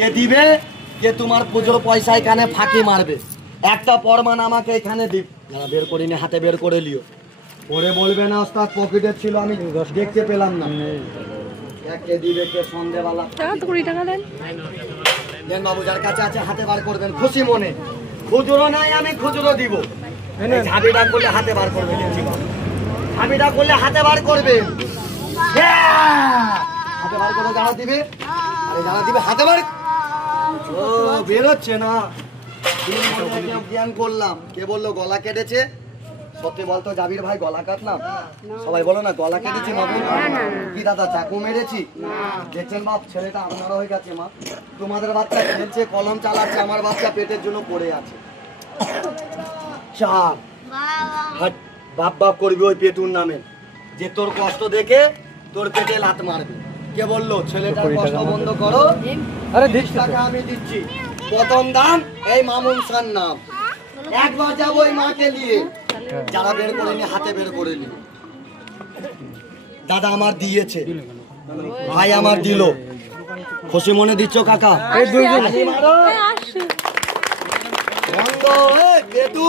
কে দিবে, কে তোমার পুজোর পয়সা এখানে ফাঁকি মারবে, একটা প্রমাণ আমাকে এখানে দিন। যারা বের করিনি হাতে বের করে লিও, পরে বলবে না ওস্তাদ পকেটে ছিল আমি দেখতে পেলাম না। কে দিবে, কে সন্দেহওয়ালা। 20 টাকা দেন। দেন বাবু, যার কাছে আছে হাতে বার করবেন খুশি মনে। খুচরো নাই, আমি খুচরো দিব। ঝাঁপিটা করলে হাতে বার করবে, দেখছি বাবু। ঝাঁপিটা করলে হাতে বার করবে, হাতে বার করে যারা দিবে, আরে যারা দিবে হাতে বার। ও বেরোচ্ছে না, জ্ঞান করলাম। কে বললো গলা কেটেছে? সত্যি বলতো জাবির ভাই, গলা কাটলাম? সবাই বলো না গলা কেটেছি মা। কি দাদা চাকু মেরেছি? দেখছেন বাপ, ছেলেটা আপনারা হয়ে গেছে মা। তোমাদের বাচ্চা খেলছে, কলম চালাচ্ছে, আমার বাচ্চা পেটের জন্য পড়ে আছে। চাপ হাট, বাপ বাপ করবি ওই পেটুর নামে, যে তোর কষ্ট দেখে তোর পেটে লাত মারবে। কে বললো ছেলেটার কষ্ট বন্ধ করো? আরে 20 টাকা আমি দিচ্ছি, প্রথম দাম এই মামুন খান নাম। একবার যাবো ওই মাকে নিয়ে, যারা বের করে নি হাতে বের করে নি। দাদা আমার দিয়েছে, ভাই আমার দিল, খুশি মনে দিচ্ছ কাকা? বন্ধ, পেটু